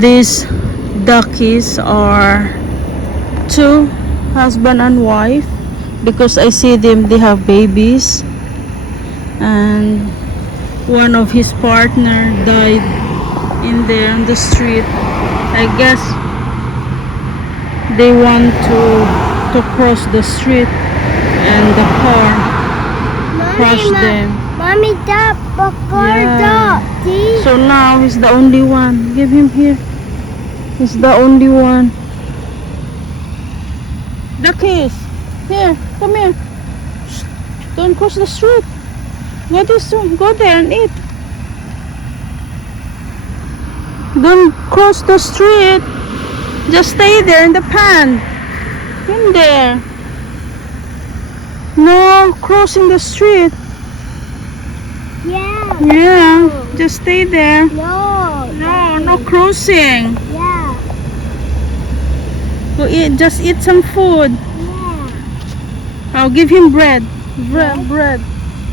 These duckies are two husband and wife, because I see them, they have babies, and one of his partner died in there on the street. I guess they want to cross the street and the car crushed them. Mommy, that car. See? So now he's the only one. Give him here. He's the only one. The keys. Here, come here. Shh. Don't cross the street. Go there and eat. Don't cross the street. Just stay there in the pan. In there. No crossing the street. Yeah. Yeah, just stay there. No, No crossing. Yeah. Go eat. Just eat some food. Yeah. I'll give him bread. Bread.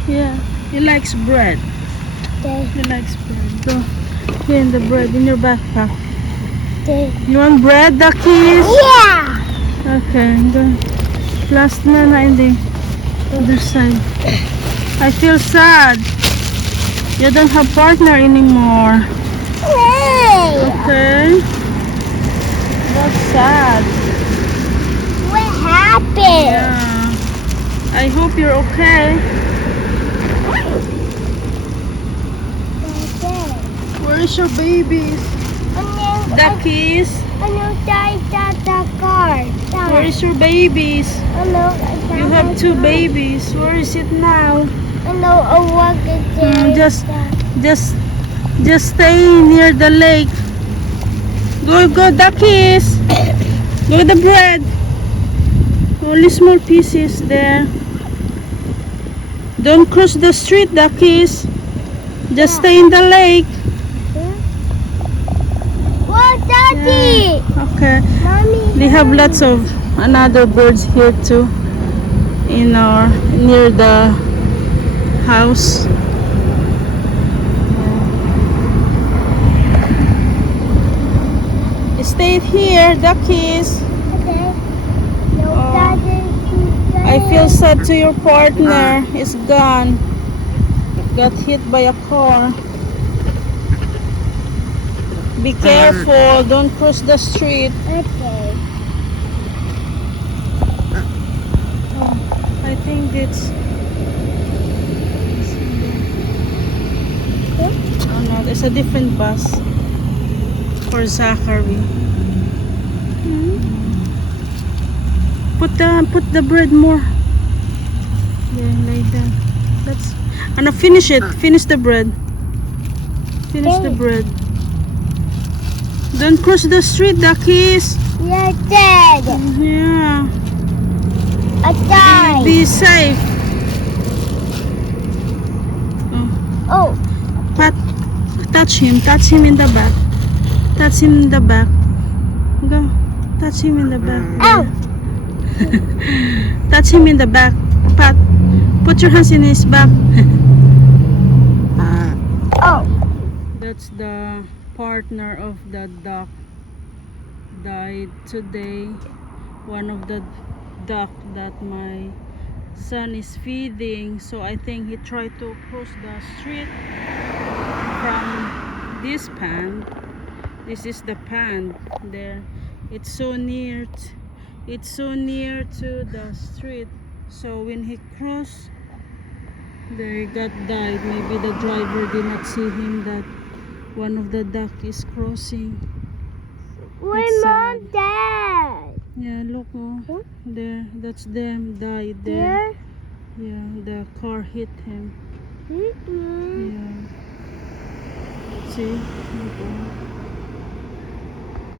Yeah, he likes bread. Okay. He likes bread. Go. Here in the bread in your backpack. Okay. You want bread, duckies? Yeah. Okay, go. Last na in the other side. I feel sad. You don't have partner anymore. Hey. Okay. That's sad. What happened? Yeah. I hope you're okay. Where is your babies? Duckies? The car. Where is your babies? You have two babies. Where is it now? Just stay near the lake. Go, duckies. Go the bread. Only small pieces there. Don't cross the street, duckies. Just stay in the lake. What, Daddy? Okay. Mommy. They have lots of another birds here too, in our near the house. Stay here, duckies. Okay. No, Oh. Daddy. I feel sad to your partner. Is gone. Got hit by a car. Be careful. Don't cross the street. Okay. Oh, I think it's. Oh no, there's a different bus for Zachary. Put the bread more. Yeah, like that. That's. Anna, finish it. Finish the bread. Finish the bread. Don't cross the street, duckies. You're dead. Yeah. I died. Be safe. Oh. Pat, touch him in the back. Touch him in the back. Go. Touch him in the back. Ow. Touch him in the back. Pat, put your hands in his back. Oh. That's the partner of the duck. Died today. One of the duck that my son is feeding. So I think he tried to cross the street from this pond. This is the pond there. It's so near to the street. So when he crossed, there he got died. Maybe the driver did not see him that one of the duck is crossing. My It's mom sad. died. Yeah, look, oh, there. That's them died Here? there. Yeah, the car hit him. Mm-hmm. Yeah. See? Look, oh.